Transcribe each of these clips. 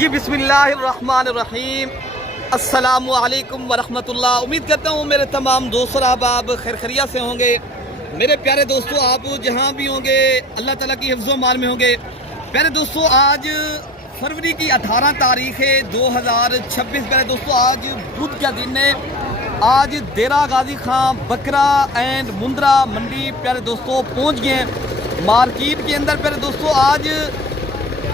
जी बिस्मिल्लाहिर्रहमानिर्रहीम, अस्सलामु अलैकुम वरहमतुल्लाह। उम्मीद करता हूँ मेरे तमाम दोस्त और अहबाब खैर खैरियत से होंगे। मेरे प्यारे दोस्तों, आप जहाँ भी होंगे अल्लाह ताला की हिफ्ज़ो मान में होंगे। प्यारे दोस्तों, आज फरवरी की 18 तारीख है 2026। प्यारे दोस्तों, आज बुध का दिन है। आज देरा गाजी खां बकरा एंड मुंद्रा मंडी प्यारे दोस्तों पहुँच गए मार्केट के अंदर। प्यारे दोस्तों, आज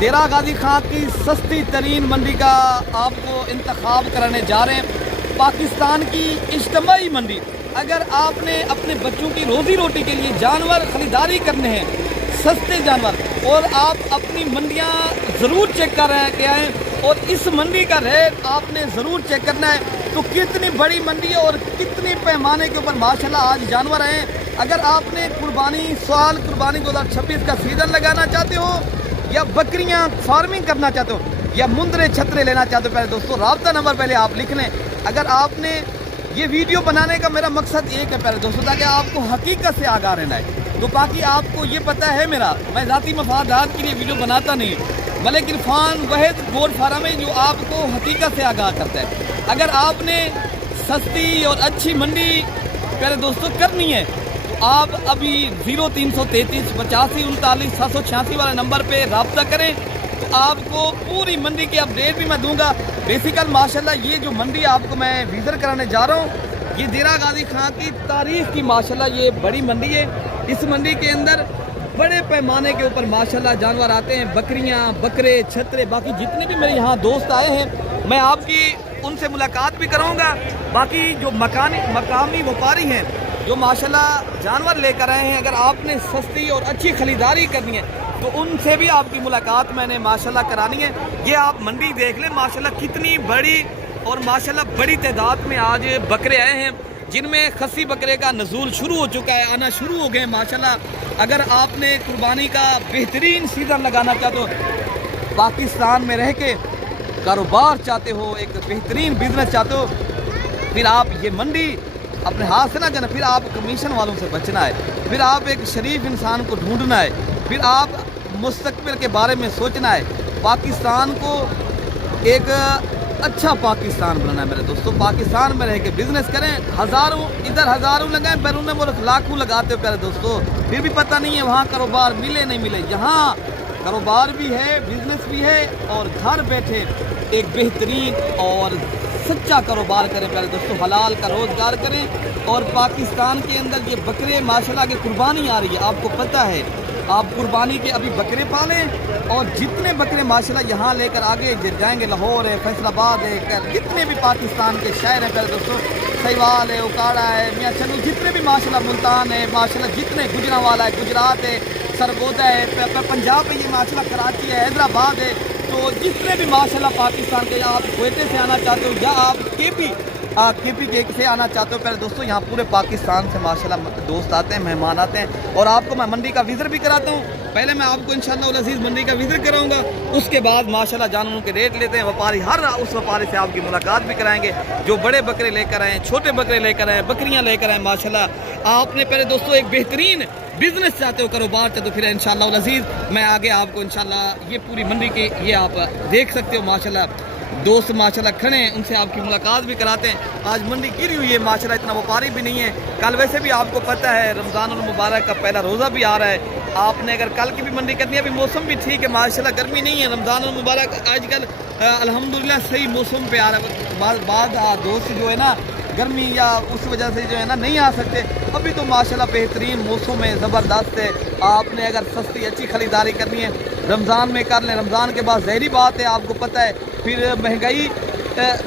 देरा गाजी खां की सस्ती तरीन मंडी का आपको इंतखाब कराने जा रहे हैं। पाकिस्तान की इज्तिमाई मंडी। अगर आपने अपने बच्चों की रोज़ी रोटी के लिए जानवर ख़रीदारी करने हैं, सस्ते जानवर, और आप अपनी मंडियां ज़रूर चेक कर रहे हैं और इस मंडी का रेट आपने ज़रूर चेक करना है। तो कितनी बड़ी मंडी है और कितनी पैमाने के ऊपर माशाल्लाह आज जानवर हैं। अगर आपने कुर्बानी 2026 का सीज़न लगाना चाहते हो या बकरियां फार्मिंग करना चाहते हो या मुंदरे छतरे लेना चाहते हो, पहले दोस्तों राब्ता नंबर पहले आप लिख लें। अगर आपने ये वीडियो बनाने का मेरा मकसद एक है पहले दोस्तों, ताकि आपको हकीकत से आगाह रहना है। तो बाकी आपको ये पता है मैं ज़ाती मफादात के लिए वीडियो बनाता नहीं। मलिक इरफान वहीद गोट फार्म है जो आपको हकीकत से आगाह करता है। अगर आपने सस्ती और अच्छी मंडी पहले दोस्तों करनी है, आप अभी 0333 85 39 786 वाले नंबर पे रब्ता करें। तो आपको पूरी मंडी की अपडेट भी मैं दूंगा। बेसिकल माशाल्लाह ये जो मंडी आपको मैं विज़िट कराने जा रहा हूँ, ये देरा गाजी खां की तारीख की माशाल्लाह ये बड़ी मंडी है। इस मंडी के अंदर बड़े पैमाने के ऊपर माशाल्लाह जानवर आते हैं, बकरियाँ, बकरे, छतरे, बाकी जितने भी मेरे यहाँ दोस्त आए हैं मैं आपकी उनसे मुलाकात भी कराऊँगा। बाकी जो मकामी व्यापारी हैं जो माशाल्लाह जानवर लेकर आए हैं, अगर आपने सस्ती और अच्छी खरीदारी करनी है तो उनसे भी आपकी मुलाकात मैंने माशाल्लाह करानी है। ये आप मंडी देख लें माशाल्लाह कितनी बड़ी, और माशाल्लाह बड़ी तादाद में आज बकरे आए हैं, जिनमें खस्सी बकरे का नज़ूल शुरू हो चुका है, आना शुरू हो गए माशाल्लाह। अगर आपने कुर्बानी का बेहतरीन सीज़न लगाना चाहते हो, पाकिस्तान में रह के कारोबार चाहते हो, एक बेहतरीन बिजनेस चाहते हो, फिर आप ये मंडी अपने हाथ से ना जाना, फिर आप कमीशन वालों से बचना है, फिर आप एक शरीफ इंसान को ढूंढना है, फिर आप मुस्तकबिल के बारे में सोचना है। पाकिस्तान को एक अच्छा पाकिस्तान बनाना है मेरे दोस्तों। पाकिस्तान में रह के बिजनेस करें, इधर हज़ारों लगाएं, बैरून मुल्क लाखों लगाते हो प्यारे दोस्तों, फिर भी पता नहीं है वहाँ कारोबार मिले नहीं मिले। यहाँ कारोबार भी है, बिजनेस भी है, और घर बैठे एक बेहतरीन और सच्चा कारोबार करें प्यारे दोस्तों, हलाल का रोज़गार करें। और पाकिस्तान के अंदर ये बकरे माशाल्लाह की कुर्बानी आ रही है, आपको पता है, आप कुर्बानी के अभी बकरे पालें, और जितने बकरे माशाल्लाह यहाँ लेकर आगे जाएंगे, लाहौर है, फैसलाबाद है, जितने भी पाकिस्तान के शहर हैं प्यारे दोस्तों, सहीवाल है, उकाड़ा है, मियाँ चन्नू, जितने भी माशाल्लाह मुल्तान है माशाल्लाह, जितने गुजरांवाला है, गुजरात है, सरगोदा है, पंजाब में ये माशाल्लाह कराची है, हैदराबाद है, तो जितने भी माशाल्लाह पाकिस्तान के, आप क्वेते से आना चाहते हो या आप केपी से आना चाहते हो प्यारे दोस्तों, यहाँ पूरे पाकिस्तान से माशाल्लाह दोस्त आते हैं, मेहमान आते हैं, और आपको मैं मंडी का विज़िट भी कराता हूँ। पहले मैं आपको इंशाअल्लाह अज़ीज़ मंडी का विज़िट कराऊंगा, उसके बाद माशाल्लाह जानवरों के रेट लेते हैं व्यापारी, हर उस व्यापारी से आपकी मुलाकात भी कराएंगे जो बड़े बकरे लेकर आए, छोटे बकरे लेकर आए, बकरियाँ लेकर आए माशाल्लाह। आपने पहले दोस्तों एक बेहतरीन बिजनेस चाहते हो, कारोबार चाहते हो, फिर इंशाअल्लाह अज़ीज़ मैं आगे आपको इंशाअल्लाह ये पूरी मंडी के ये आप देख सकते हो माशाल्लाह। दोस्त माशाल्लाह खड़े हैं, उनसे आपकी मुलाकात भी कराते हैं। आज मंडी गिरी हुई है माशाल्लाह, इतना व्यापारी भी नहीं है। कल वैसे भी आपको पता है रमज़ानुल मुबारक का पहला रोज़ा भी आ रहा है। आपने अगर कल की भी मंडी करनी है, अभी मौसम भी ठीक है माशाल्लाह, गर्मी नहीं है। रमज़ानुल मुबारक आजकल अल्हम्दुलिल्लाह सही मौसम पे आ रहा है। बाद दोस्त जो है ना गर्मी या उस वजह से जो है ना नहीं आ सकते, अभी तो माशाल्लाह बेहतरीन मौसम है, ज़बरदस्त है। आपने अगर सस्ती अच्छी ख़रीदारी करनी है रमज़ान में कर लें। रमज़ान के बाद ज़हरी बात है, आपको पता है, फिर महंगाई,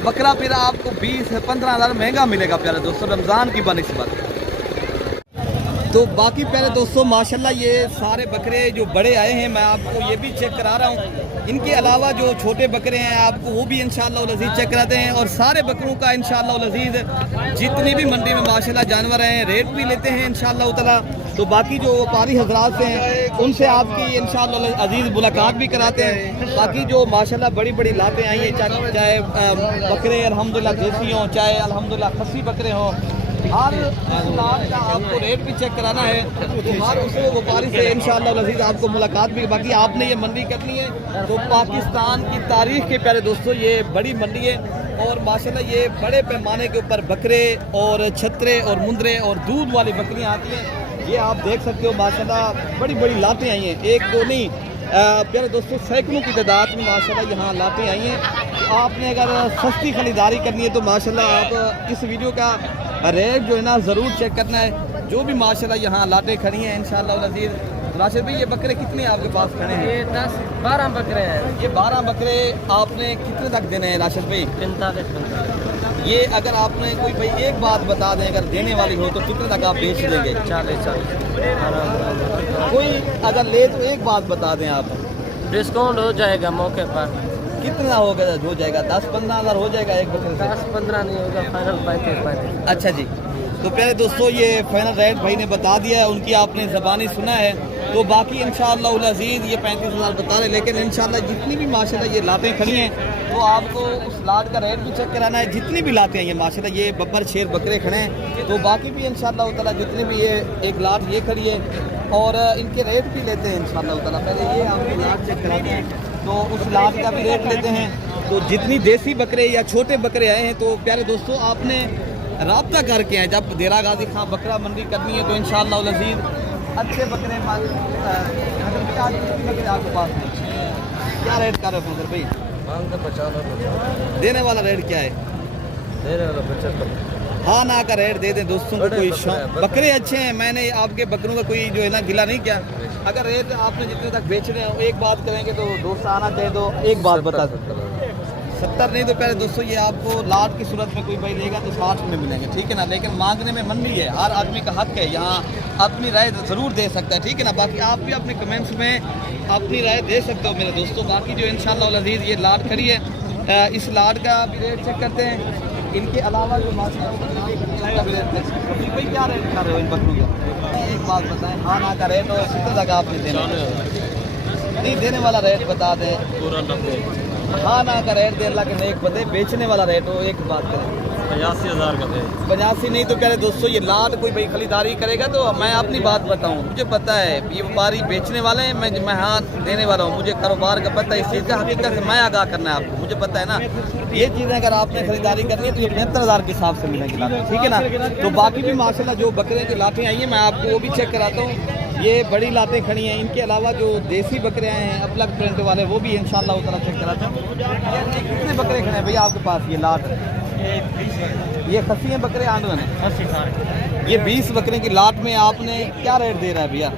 बकरा फिर आपको 20-15 हज़ार महंगा मिलेगा प्यारे दोस्तों रमज़ान की बनिस्बत। तो बाकी प्यारे दोस्तों माशाल्लाह ये सारे बकरे जो बड़े आए हैं, मैं आपको ये भी चेक करा रहा हूँ। इनके अलावा जो छोटे बकरे हैं आपको वो भी इंशाअल्लाह अज़ीज़ चेक कराते हैं, और सारे बकरों का इंशाअल्लाह अज़ीज़ जितनी भी मंडी में माशाल्लाह जानवर हैं रेट भी लेते हैं इंशाअल्लाह ताला। तो बाकी जो व्यापारी हजरात हैं उनसे आपकी इंशाअल्लाह अज़ीज़ मुलाकात भी कराते हैं। बाकी जो माशाल्लाह बड़ी बड़ी लातें आई हैं, चाहे बकरे अल्हम्दुलिल्लाह देसी हों, चाहे अल्हम्दुलिल्लाह खस्सी बकरे हों, हर लाट का आपको रेट भी चेक कराना है, तो हर उस व्यापारी से इंशाअल्लाह अज़ीज़ आपको मुलाकात भी। बाकी आपने ये मंडी करनी है तो पाकिस्तान की तारीख के प्यारे दोस्तों ये बड़ी मंडी है और माशाल्लाह ये बड़े पैमाने के ऊपर बकरे और छतरे और मुंदरे और दूध वाली बकरियाँ आती हैं। ये आप देख सकते हो माशाल्लाह बड़ी बड़ी लातें आई हैं, एक दो नहीं प्यारे दोस्तों सैकड़ों की तादाद में माशाल्लाह यहाँ लातें आई हैं। तो आपने अगर सस्ती खरीदारी करनी है तो माशाल्लाह आप इस वीडियो का रेट जो है ना ज़रूर चेक करना है। जो भी माशाल्लाह यहाँ लाटें खड़ी हैं इंशाअल्लाह अज़ीज़। राशिद भाई ये बकरे कितने आपके पास खड़े हैं? ये 10-12 बकरे हैं। ये 12 बकरे आपने कितने तक देने हैं राशिद भाई? 45। ये अगर आपने कोई भाई एक बात बता दें अगर देने वाली हो तो कितने तक आप बेच देंगे? 40। कोई अगर ले तो एक बात बता दें आप। डिस्काउंट हो जाएगा मौके पर। कितना होगा हो जाएगा? 10-15 हज़ार हो जाएगा एक बकरे से? 10-15 नहीं होगा, फाइनल 35। अच्छा जी, तो प्यारे दोस्तों ये फाइनल रेट भाई ने बता दिया है, उनकी आपने ज़बानी सुना है। तो बाकी इंशाअल्लाह अज़ीज़ ये 35,000 बता रहे, लेकिन इंशाअल्लाह जितनी भी माशाल्लाह ये लातें खड़ी हैं तो आपको उस लाट का रेट भी चेक कराना है। जितनी भी लातें हैं ये माशाल्लाह ये बब्बर शेर बकरे खड़े हैं, तो बाकी भी इंशाअल्लाह ताला जितने भी ये एक लाट ये खड़ी है और इनके रेट भी लेते हैं इंशाअल्लाह ताला। पहले ये आपको लाट चेक कराते हैं तो उस लाट का भी रेट लेते हैं। तो जितनी देसी बकरे या छोटे बकरे आए हैं तो प्यारे दोस्तों आपने राब्ता करके हैं, जब देरा गाजी खां बकरा मंडी करनी है तो इंशाअल्लाह अज़ीज़ अच्छे बकरे आपके पास में क्या रेट कर रहे हैं भाई? 50। देने वाला रेट क्या है? देने वाला 75। हाँ ना का रेट दे दें दोस्तों को। कोई शौक बकरे अच्छे हैं, मैंने आपके बकरों का कोई जो है ना गिला नहीं किया। अगर रेट आपने जितने तक बेच रहे हैं एक बात करेंगे तो दोस्त आना चाहिए तो एक बात बता सकते 70 नहीं तो पहले दोस्तों ये आपको लाट की सूरत में कोई भाई लेगा तो 60 में मिलेंगे, ठीक है ना। लेकिन मांगने में मंडी है, हर आदमी का हक है, यहाँ अपनी राय ज़रूर दे सकता है, ठीक है ना। बाकी आप भी अपने कमेंट्स में अपनी राय दे सकते हो मेरे दोस्तों। बाकी जो इंशाअल्लाह अज़ीज़ ये लाट खड़ी है, इस लाट का भी रेट चेक करते हैं। इनके अलावा जो माशाल्लाह भी रेट भाई क्या रेट कर रहे हो इन बकरों का? एक बात बताएं, हाँ ना का रेट और कितने तक आपने देना नहीं देने वाला रेट बता दें? पूरा 90। हाँ ना का रेट देने लगे एक बता, बेचने वाला रेट हो एक बात करें 85,000 का दे। 85 नहीं तो प्यारे दोस्तों ये लाट कोई भाई खरीदारी करेगा तो मैं अपनी बात बताऊं, मुझे पता है ये व्यापारी बेचने वाले हैं, मैं हाँ देने वाला हूँ, मुझे कारोबार का पता है, इस चीज़ का हकीकत से मैं आगाह करना है आपको, मुझे पता है ना। ये चीज़ें अगर आपने खरीदारी करनी है तो ये 75,000 के हिसाब से मिलेंगी लाटें, ठीक है ना। तो बाकी भी माशाल्लाह जो बकरे की लाटें आई हैं मैं आपको वो भी चेक कराता हूँ। ये बड़ी लातें खड़ी हैं, इनके अलावा जो देसी बकरे आए हैं अपलग प्रिंट वाले वो भी इंशाअल्लाह ताला चेक कराते हैं। ये कितने बकरे खड़े हैं भैया आपके पास? ये लाट ये खसी हैं बकरे आंदों हैं, ये 20 बकरे की लाट में आपने क्या रेट दे रहा है भैया?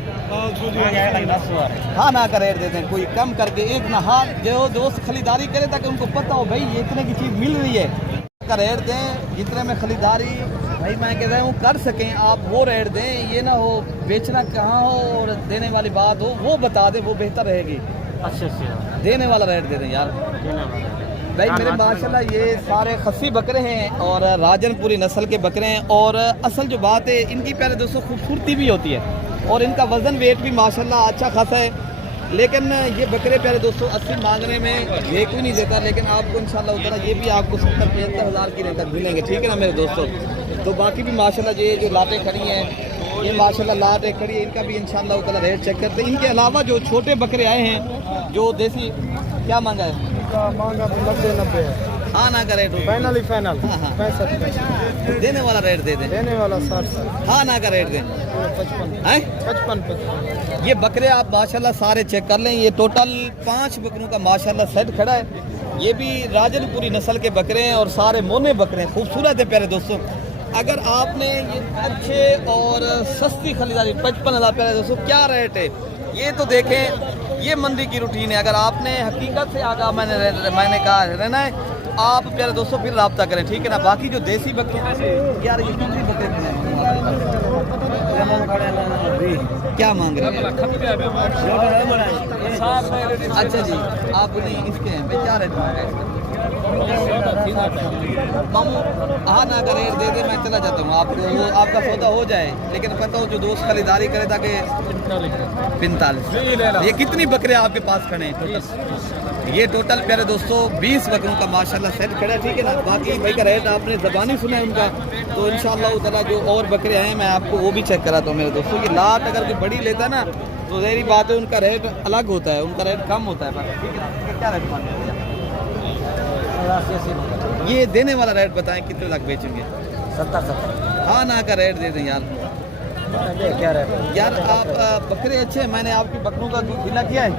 हाँ ना का रेट देते हैं, कोई कम करके एक ना। हाँ जो दोस्त खरीदारी करे ताकि उनको पता हो भाई ये इतने की चीज़ मिल रही है का रेट दें, जितने में खरीदारी भाई मैं कह रहा हूँ कर सकें आप वो रेट दें, ये ना हो बेचना कहाँ हो और देने वाली बात हो वो बता दें, वो बेहतर रहेगी। अच्छा देने वाला रेट दे दें यार भाई मेरे माशाल्लाह ये सारे खस्सी बकरे हैं और राजनपुरी नस्ल के बकरे हैं। और असल जो बात है इनकी प्यारे दोस्तों खूबसूरती भी होती है और इनका वज़न वेट भी माशाल्लाह अच्छा खासा है। लेकिन ये बकरे प्यारे दोस्तों 80 मांगने में एक भी नहीं देता, लेकिन आपको इंशाल्लाह उतना ये भी आपको 70-75 हज़ार की रेट तक मिलेंगे, ठीक है ना मेरे दोस्तों। तो बाकी भी माशाल्लाह ये जो लाटें खड़ी हैं ये माशाल्लाह लाट एक खड़ी है, इनका भी इंशाल्लाह उतना रेट चेक करते हैं। इनके अलावा जो छोटे बकरे आए हैं जो देसी क्या मांगा है? मांगा 90 है। हाँ ना का रेट फाइनल ही फाइनल। हाँ हाँ 65। देने वाला रेट दे दें? देने वाला 60। हाँ ना का रेट दें? 55। ये बकरे आप माशाल्लाह सारे चेक कर लें, ये टोटल 5 बकरों का माशाल्लाह सेट खड़ा है। ये भी राजनपुरी नस्ल के बकरे हैं और सारे मोने बकरे हैं, खूबसूरत है प्यारे दोस्तों। अगर आपने ये अच्छे और सस्ती खरीदारी 55,000 प्यारे दोस्तों क्या रेट है ये तो देखें, ये मंडी की रूटीन है। अगर आपने हकीकत से आगा मैंने कहा रहना है तो आप प्यारे दोस्तों फिर रब्ता करें, ठीक है ना। बाकी जो देसी बकरे यार ये कितने बकरे क्या मांग रहे हैं? अच्छा जी आप नहीं इसके हैं क्या रेट मांग रहे हैं? मामू हाँ ना का रेट दे दे, मैं चला जाता हूँ, आपको वो आपका सौदा हो जाए, लेकिन पता हो जो दोस्त खरीदारी करे ताकि 45। ये कितनी बकरे आपके पास खड़े हैं? ये टोटल प्यारे दोस्तों 20 बकरों का माशाल्लाह सेट खड़ा है, ठीक है ना। बाकी भाई का रेट आपने ज़बानी सुना है उनका, तो इंशाअल्लाह ताला जो और बकरे हैं मैं आपको वो भी चेक कराता हूँ मेरे दोस्तों। ये लाट अगर कोई बड़ी लेता है ना तो ज़ाहिर बात है उनका रेट अलग होता है, उनका रेट कम होता है, ठीक है ना। क्या रेट मान लिया? ये देने वाला रेट बताएं कितने लाख बेचेंगे? 70। हाँ ना का रेट दे दें यार। क्या रेट? यार आप बकरे अच्छे हैं, मैंने आपकी बकरों का गिला किया है,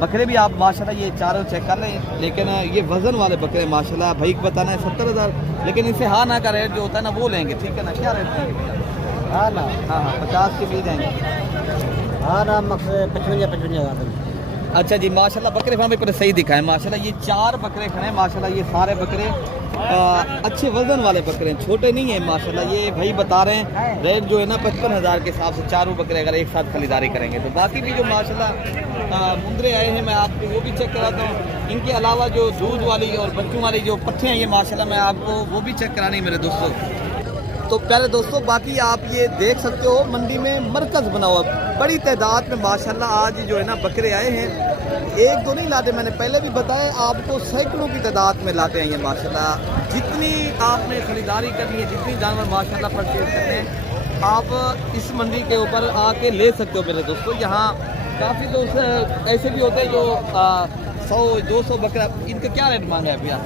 बकरे भी आप माशाल्लाह ये चारों चेक कर लें, लेकिन ये वजन वाले बकरे माशाल्लाह भाई को बताना है 70,000, लेकिन इनसे हाँ ना का रेट जो होता है ना वो लेंगे, ठीक है ना। क्या रेट देंगे भैया? हाँ ना, हाँ हाँ 50 के मिल जाएंगे। हाँ ना, मकसद 55,000। अच्छा जी माशाल्लाह बकरे वहाँ पे सही दिखाएं माशाल्लाह। ये 4 बकरे खड़े हैं माशाल्लाह, ये सारे बकरे अच्छे वजन वाले बकरे हैं, छोटे नहीं हैं माशाल्लाह। ये भाई बता रहे हैं रेट जो है ना 55,000 के हिसाब से चारों बकरे अगर एक साथ खरीदारी करेंगे तो। बाकी भी जो माशाल्लाह मुंदरे आए हैं मैं आपको वो भी चेक कराता हूँ। इनके अलावा जो दूध वाली और बच्चों वाली जो पट्ठे हैं ये माशाल्लाह मैं आपको वो भी चेक करानी है मेरे दोस्तों। तो प्यारे दोस्तों बाकी आप ये देख सकते हो मंडी में मरकज़ बना हुआ, बड़ी तादाद में माशाल्लाह आज जो है ना बकरे आए हैं। एक दो नहीं लाते, मैंने पहले भी बताया आपको, सैकड़ों की तादाद में लाते हैं ये माशाल्लाह। जितनी आपने ख़रीदारी करनी है, जितनी जानवर माशाल्लाह परचेज करने हैं, आप इस मंडी के ऊपर आके ले सकते हो मेरे दोस्तों। यहाँ काफ़ी दोस्त ऐसे भी होते हैं जो 100-200 बकरा, इनका क्या रेट मांगा है भैया?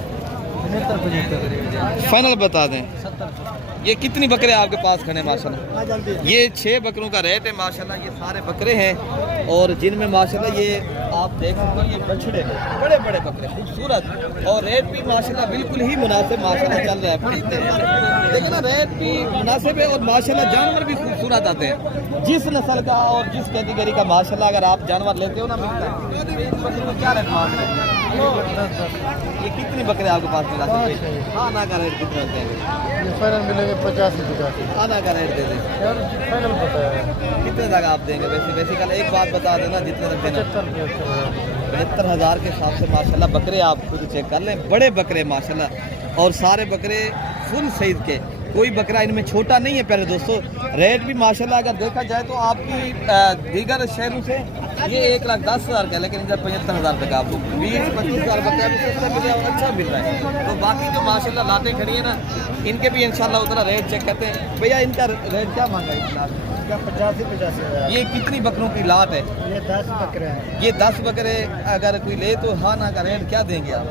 75 फाइनल बता दें। 70। ये कितनी बकरे आपके पास खड़े माशाल्लाह? ये 6 बकरों का रेट है माशाल्लाह। ये सारे बकरे हैं और जिनमें माशाल्लाह ये आप देख सकते हो ये बछड़े बड़े बड़े बकरे खूबसूरत, और रेट भी माशाल्लाह बिल्कुल ही मुनासिब माशाल्लाह चल रहा है। देखिए ना रेट भी मुनासिब है और माशाल्लाह जानवर भी खूबसूरत आते हैं। जिस नस्ल का और जिस कैटेगरी का माशाल्लाह अगर आप जानवर लेते हो ना मिलता है। बकरे को क्या रेट मांग रहे हैं? ये कितनी बकरे आपके पास मिला सकते हैं? हाँ ना का रेट कितना देंगे? ये फाइनल मिलेंगे 50। आना का रेट दे दें। यार फाइनल पता है कितने तक आप देंगे? बेसिकली एक बात बता देना जितने तक देना। 75,000 के हिसाब से माशाल्लाह बकरे आप खुद चेक कर लें, बड़े बकरे माशाल्लाह, और सारे बकरे फुल सईद के, कोई बकरा इनमें छोटा नहीं है। पहले दोस्तों रेट भी माशाल्लाह अगर देखा जाए तो आपकी दीगर शहरों से ये 1,10,000 का है, लेकिन इधर 75,000 तक आपको 20-25,000 बकरा भी सस्ता मिल रहा है और अच्छा मिल रहा है। तो बाकी जो माशाल्लाह लातें खड़ी है ना इनके भी इंशाल्लाह उतना रेट चेक करते हैं। भैया इनका रेट क्या मांगा है? क्या 85,000? ये कितनी बकरों की लाट है? ये 10 बकरे हैं। ये 10 बकरे अगर कोई ले तो हाँ ना का रेट क्या देंगे आप?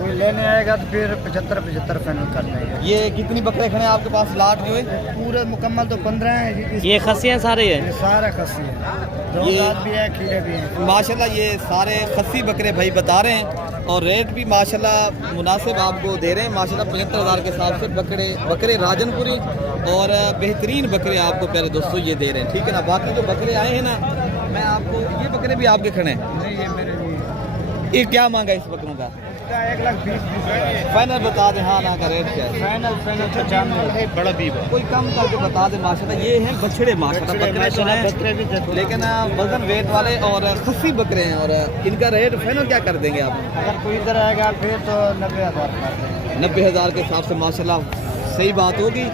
कोई लेने आएगा तो फिर 75 फाइनल कर देंगे। ये कितनी बकरे खड़े हैं आपके पास लाट जो है? पूरे मुकम्मल तो 15 हैं। ये खस्सियाँ सारे हैं? ये सारा खस्सी है, दो ये- दांत भी है, खीरे भी हैं। माशाल्लाह ये सारे खस्सी बकरे भाई बता रहे हैं और रेट भी माशाल्लाह मुनासिब आपको दे रहे हैं माशाल्लाह। 75,000 के हिसाब से बकरे राजनपुरी और बेहतरीन बकरे आपको प्यारे दोस्तों ये दे रहे हैं, ठीक है ना। बाकी जो बकरे आए हैं ना मैं आपको, ये बकरे भी आपके खड़े हैं। नहीं ये मेरे लिए ये क्या मांगा इस बकरों का? 1,20,000 फाइनल बता दें हाँ ना का रेट क्या है? फाइनल 95 बड़ा बीब है। कोई कम करके बता दें माशाल्लाह। ये हैं बछड़े माशाल्लाह, बकरे तो हैं बकरे भी देते हैं। लेकिन वजन वेट वाले और खस्सी बकरे हैं, और इनका रेट फाइनल क्या कर देंगे आप? अगर कोई इधर आएगा फिर तो 90,000 कर देंगे। 90,000 के हिसाब से माशाल्लाह सही बात होगी।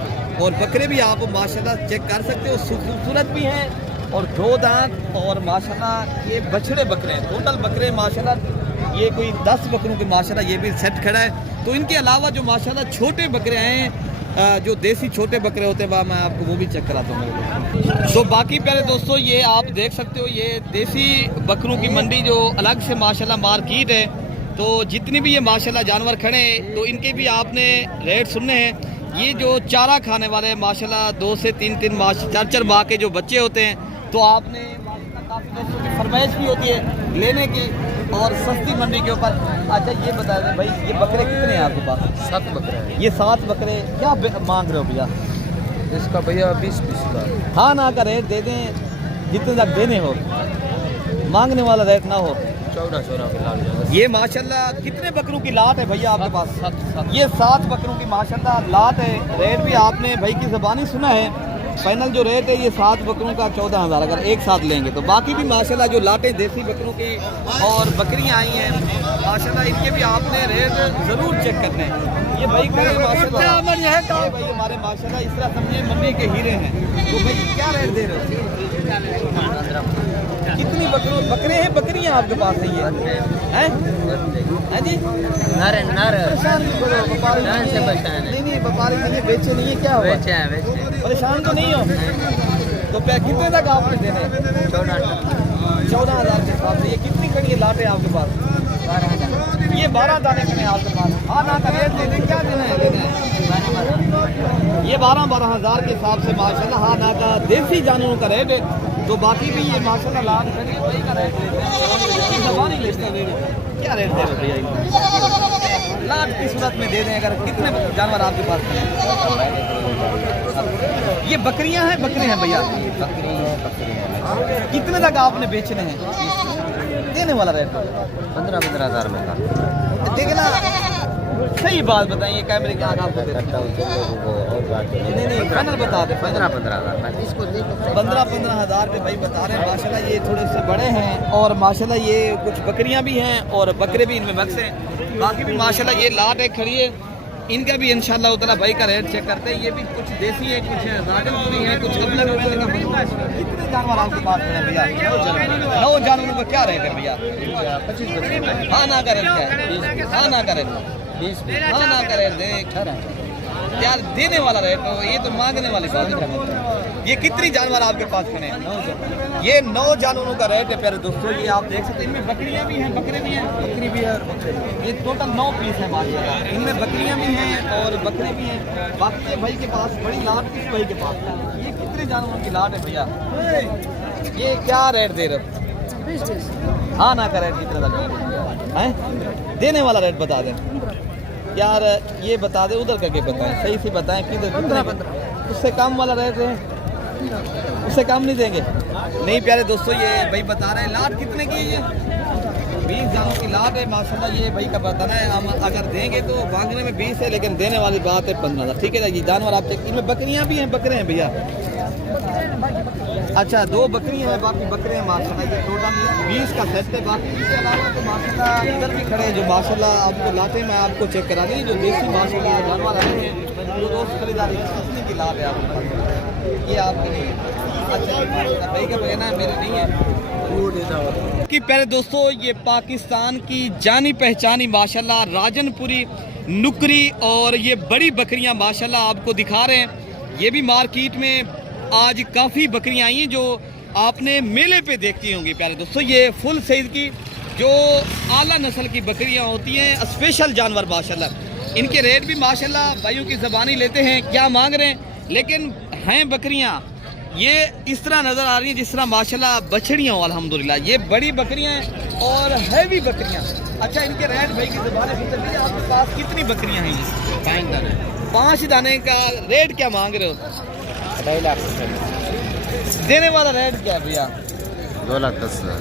और बकरे भी आप माशाल्लाह चेक कर सकते हो, खूबसूरत भी हैं और दो दांत, और माशाल्लाह ये बछड़े बकरे हैं। टोटल बकरे माशाल्लाह ये कोई 10 बकरों के माशाल्लाह ये भी सेट खड़ा है। तो इनके अलावा जो माशाल्लाह छोटे बकरे हैं जो देसी छोटे बकरे होते हैं वह मैं आपको वो भी चेक कराता हूँ। तो बाकी प्यारे दोस्तों ये आप देख सकते हो ये देसी बकरों की मंडी जो अलग से माशाल्लाह मार्केट है। तो जितनी भी ये माशाल्लाह जानवर खड़े हैं तो इनके भी आपने रेट सुनने हैं। ये जो चारा खाने वाले माशाल्लाह 2 से 3 माह 4 माह के जो बच्चे होते हैं तो आपने काफ़ी दोस्तों की फरमाइश भी होती है लेने की और सस्ती मंडी के ऊपर। अच्छा ये बता दें भाई ये बकरे कितने हैं आपके पास? 7 बकरे हैं। ये 7 बकरे क्या मांग रहे हो भैया? इसका भैया 20 का। हाँ ना का रेट दे दें जितने तक देने हो, मांगने वाला रेट ना हो। 14 के लाल जाएगा। ये माशाल्लाह कितने बकरों की लाट है भैया आपके पास? ये 7 बकरों की माशाल्लाह लाट है। रेट भी आपने भाई की ज़बानी सुना है फाइनल जो रेट है ये 7 बकरों का 14,000 अगर एक साथ लेंगे तो। बाकी भी माशाल्लाह जो लाटे देसी बकरों की और बकरियां आई हैं माशाल्लाह इनके भी आपने रेट ज़रूर चेक करने हैं। ये भाई कहे माशाल्लाह ये भाई हमारे माशाल्लाह इस तरह समझे मंडी के हीरे हैं। तो भाई क्या रेट दे रहे हो? कितनी बकरे हैं बकरियां आपके पास है ये हैं जी? नर नर परेशान नहीं करो, व्यापारी नहीं से है। परेशान है। नहीं व्यापारी नहीं है, बेचे नहीं है, क्या हुआ? बेचे हैं बेचे परेशान तो नहीं हो? तो कितने तक आपने देने हैं? 14,000 के हिसाब से। ये कितनी खड़ी है लाटे आपके पास? 12,000 ये 12 दाने खड़े हैं आपके पास। हाँ ना का रेट दे दें, क्या देना है? लेना है ये 12,000 के हिसाब से माशाल्लाह। हाँ ना का देसी जानवरों का रेट है। तो बाकी भी ये माशाल्लाह लाट खड़ी वही का रेट लेते हैं। जबान ही लेते हैं। क्या रेट दे रहे भैया इनको? लाट की सूरत में दे दें अगर। कितने जानवर आपके पास हैं? ये बकरियां हैं बकरे हैं भैया? कितने तक आपने बेचने हैं? देने वाला रेट 15,000 में था। देखना सही बात बताइए, कैमरे के आगे आपको नहीं फाइनल बता दे। 15,000 इसको 15,000 पे भाई बता रहे हैं माशाल्लाह। ये थोड़े से बड़े हैं और माशाल्लाह ये कुछ बकरियां भी हैं और बकरे भी इनमें मिक्स हैं। बाकी भी माशाल्लाह ये लाट एक खड़ी है। इनका भी इंशाल्लाह उतना भाई का रेट चेक करते हैं। ये भी कुछ देसी है, कुछ राजनपुरी है, कुछ कबलर का। कितने जानवर आपके पास हैं भैया? 9 जानवरों का क्या रेट है भैया? 25 हाँ ना करें क्या? हाँ ना करें 20 हाँ ना करें देख यार देने वाला रेट हो, ये तो मांगने वाली बात है। ये कितनी जानवर आपके पास खड़े हैं? ये 9 जानवरों का रेट है प्यारे दोस्तों। ये आप देख सकते हैं। इनमें बकरियां भी हैं, बकरे भी हैं, बकरी भी है। ये टोटल 9 पीस है माशाल्लाह। इनमें बकरियां भी हैं और बकरे भी हैं। बाकी ये भाई के पास बड़ी लाट इस भाई के पास है। ये कितने जानवरों की लाट है भैया? ये क्या रेट दे रहे हो? हाँ ना का रेट कितना है? देने वाला रेट बता दें यार। ये बता दे उधर करके बताएं, सही से बताएं किधर। 15 उससे कम वाला रेट है? उससे कम नहीं देंगे? नहीं प्यारे दोस्तों ये भाई बता रहे हैं। लाट कितने की है ये? 20 जानों की लाट है माशाल्लाह। ये भाई का बताना है। हम अगर देंगे तो मांगने में 20 है लेकिन देने वाली बात है 15,000। ठीक है जी। जानवर आप चेक। इनमें बकरियां भी हैं, बकरे हैं भैया? अच्छा 2 बकरियां हैं, बाकी बकरे हैं माशाल्लाह। ये टोटल 20 का सेट है। बाकी इसके अलावा तो माशाल्लाह इधर भी खड़े हैं जो माशाल्लाह आपको लाते मैं आपको चेक करा दी। जो देसी माशाल्लाह जानवर आए हैं जो दोस्त खरीदारी कितने की लाभ है आपके पास? ये आपके लिए अच्छा भाई का कहना है, मेरे नहीं है कि प्यारे दोस्तों ये पाकिस्तान की जानी पहचानी माशाल्लाह राजनपुरी नुकरी और ये बड़ी बकरियां माशाल्लाह आपको दिखा रहे हैं। ये भी मार्केट में आज काफ़ी बकरियां आई हैं जो आपने मेले पे देखती होंगी प्यारे दोस्तों। ये फुल साइज की जो आला नस्ल की बकरियां होती हैं, स्पेशल जानवर माशाल्लाह। इनके रेट भी माशाल्लाह भाइयों की ज़बानी लेते हैं क्या मांग रहे हैं, लेकिन हैं बकरियां ये इस तरह नज़र आ रही हैं जिस तरह माशाल्लाह बछड़ियाँ हो अल्हम्दुलिल्लाह। ये बड़ी बकरियाँ हैं और हैवी बकरियाँ। अच्छा इनके रेट भाई की ज़बानी पूछ लीजिए आपके पास कितनी बकरियाँ हैं? 5 दाने। 5 दाने का रेट क्या मांग रहे हो? 2.5 लाख देने वाला रेट क्या है भैया? 2,10,000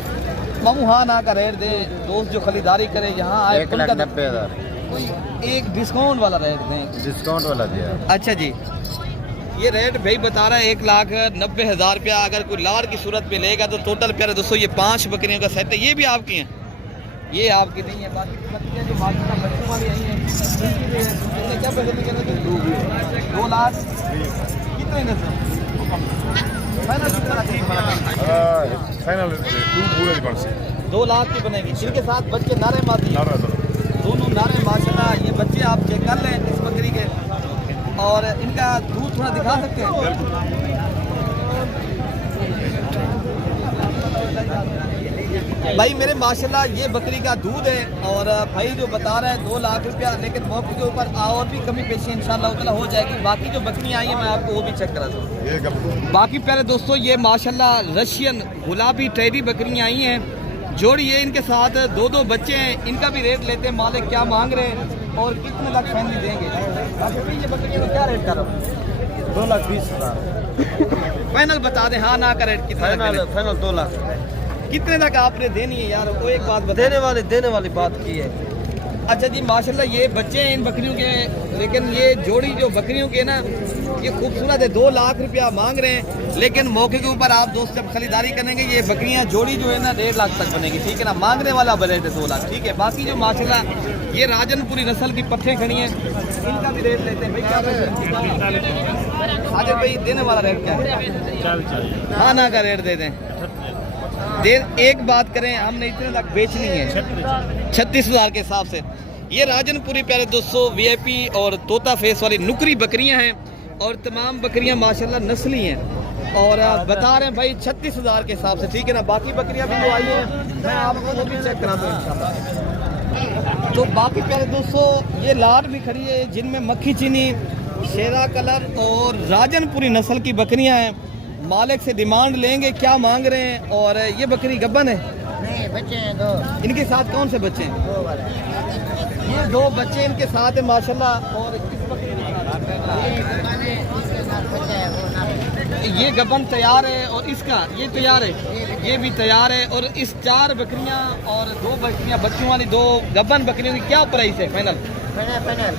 मामू हाँ ना का रेट दे। दोस्त जो खरीदारी करे यहाँ आए 1,90,000 कोई एक डिस्काउंट वाला रेट दें। डिस्काउंट वाला दिया। अच्छा जी ये रेट भाई बता रहा है 1,90,000 रुपया। अगर कोई लाड़ की सूरत पे लेगा तो टोटल प्यारे दोस्तों ये 5 बकरियों का सेट है। ये भी आपकी हैं? ये आपकी नहीं है। बाकी बकरियाँ जो मार्केट में बच्चों वाली आई हैं क्या पैसे निकल रहे? 2 लाख कितने नजर फाइनल 2 लाख की बनेगी। इनके साथ बच्चे नारे मारती हैं दोनों नारे माशाल्लाह। ये बच्चे आप चेक कर लें इस बकरी के और इनका दूध थोड़ा दिखा सकते हैं? भाई मेरे माशाल्लाह ये बकरी का दूध है और भाई जो बता रहा है 2 लाख रुपया, लेकिन मौके के ऊपर और भी कमी पेशी इंशाल्लाह उतना हो जाएगी। बाकी जो बकरियां आई हैं मैं आपको वो भी चेक करा दूँ। बाकी प्यारे दोस्तों ये माशाल्लाह रशियन गुलाबी टेडी बकरियां आई हैं जोड़ी है। इनके साथ 2 बच्चे हैं। इनका भी रेट लेते हैं मालिक क्या मांग रहे हैं और कितने लाख फैमिली देंगे। बाकी ये बकरियों का क्या रेट कर रहा हूँ? 2,20,000 फाइनल बता दें हाँ ना का रेट कितना? फाइनल 2 लाख। कितने तक आपने देनी है यार? वो एक बात देने वाली बात की है। अच्छा जी माशाल्लाह ये बच्चे हैं इन बकरियों के, लेकिन ये जोड़ी जो बकरियों के ना ये खूबसूरत है। 2 लाख रुपया मांग रहे हैं, लेकिन मौके के ऊपर आप दोस्त जब खरीदारी करेंगे ये बकरियां जोड़ी जो है ना 1.5 लाख तक बनेगी, ठीक है ना। मांगने वाला बजट है 2 लाख, ठीक है। बाकी जो माशाल्लाह ये राजनपुरी नस्ल की पट्ठे खड़ी हैं, इनका भी रेट लेते हैं भाई। क्या हाजिर भाई देने वाला रेट क्या है? हाँ ना का रेट दे दें। एक बात करें, हमने इतने तक बेचनी है 36,000 के हिसाब से। ये राजनपुरी प्यारे दोस्तों VIP और तोता फेस वाली नुकरी बकरियां हैं और तमाम बकरियां माशाल्लाह नस्ली हैं और बता रहे हैं भाई 36,000 के हिसाब से, ठीक है ना। बाकी बकरियां भी जो आई हैं मैं आपको वो भी चेक करा दूँ इंशाल्लाह। तो बाकी प्यारे दोस्तों ये लाट भी खड़ी है जिनमें मक्खी चीनी, शेरा कलर और राजनपुरी नस्ल की बकरियां हैं। मालिक से डिमांड लेंगे क्या मांग रहे हैं। और ये बकरी गब्बन है? नहीं, बच्चे हैं 2। इनके साथ कौन से बच्चे हैं? 2 वाला। ये 2 बच्चे इनके साथ है माशाल्लाह। और इस बकरी के साथ ये गब्बन तैयार है और इसका ये तैयार है, ये भी तैयार है। और इस 4 बकरियां और 2 बकरियां बच्चों वाली 2 गब्बन बकरियों की क्या प्राइस है फाइनल? फाइनल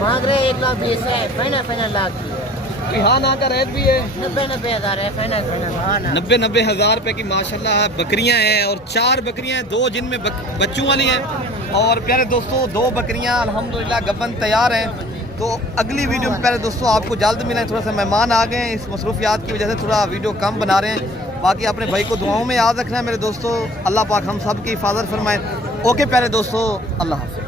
मांग रहे 1,20,000 है। फाइनल लाख की है। हाँ ना का रेट भी है 90 हज़ार है। फाइनल हाँ ना। 90 हज़ार रुपए की माशाल्लाह बकरियां हैं और 4 बकरियां हैं, 2 जिनमें बच्चों वाली हैं। और प्यारे दोस्तों 2 बकरियां अल्हम्दुलिल्लाह गब्बन तैयार हैं। तो अगली वीडियो में प्यारे दोस्तों आपको जल्द मिलें। थोड़ा सा मेहमान आ गए हैं, इस मसरूफियात की वजह से थोड़ा वीडियो कम बना रहे हैं। बाकी अपने भाई को दुआओं में याद रखना है मेरे दोस्तों। अल्लाह पाक हम सब की हिफाजत फरमाए। ओके प्यारे दोस्तों, अल्लाह हाफ़िज़।